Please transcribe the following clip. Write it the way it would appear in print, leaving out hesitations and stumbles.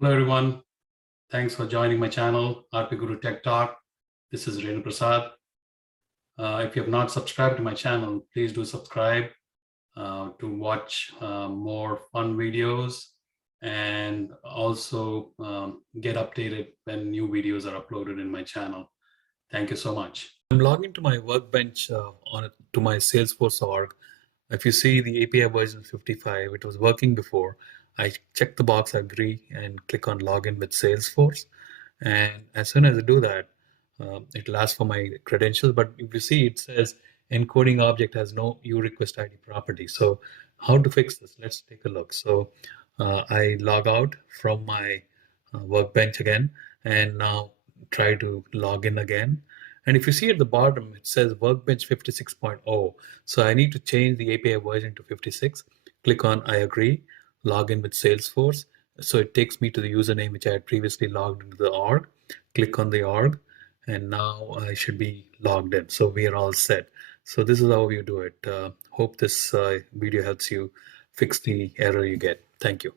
Hello, everyone. Thanks for joining my channel, RPGuru Tech Talk. This is Renu Prasad. If you have not subscribed to my channel, please do subscribe to watch more fun videos and also get updated when new videos are uploaded in my channel. Thank you so much. I'm logging to my Workbench to my Salesforce org. If you see the API version 55, it was working before. I check the box, agree, and click on login with Salesforce. And as soon as I do that, it'll ask for my credentials. But if you see, it says encoding object has no uiRequestId property. So how to fix this? Let's take a look. So I log out from my Workbench again, and now try to log in again. And if you see at the bottom, it says Workbench 56.0. So I need to change the API version to 56. Click on I agree, log in with Salesforce. So it takes me to the username which I had previously logged into the org. Click on the org, and now I should be logged in. So we are all set. So this is how you do it. Hope this video helps you fix the error you get. Thank you.